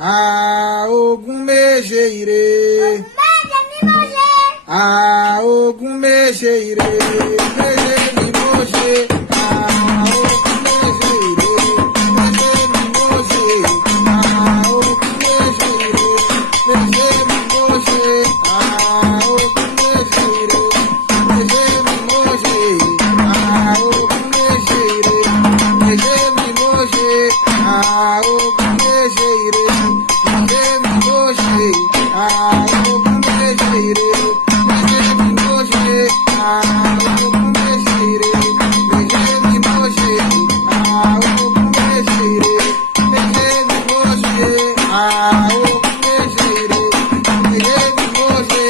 Ogun méje ire. Ogun méje ire. Méje ni mo ṣe. Ogun méje ire. Méje ni mo ṣe. Ogun méje ire. Méje ni mo ṣe. Ogun méje ire. Méje ni mo ṣe. Ogun méje ire. Méje ni mo ṣe. Ogun méje ire. Méje ni mo ṣe. Ogun méje ire. Méje ni mo ṣe. Ogun méje ire. Méje ni mo ṣe. Ogun méje ire. Méje ni mo ṣe. Ogun méje ire. Méje ni mo ṣe.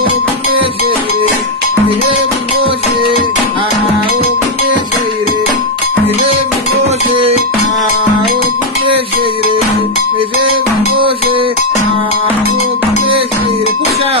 Ogun méje ire. Méje ni mo ṣe. Ogun méje ire. Méje ni mo ṣe. Ogun méje ire. Méje ni mo ṣe. Ogun méje ire. Puxa!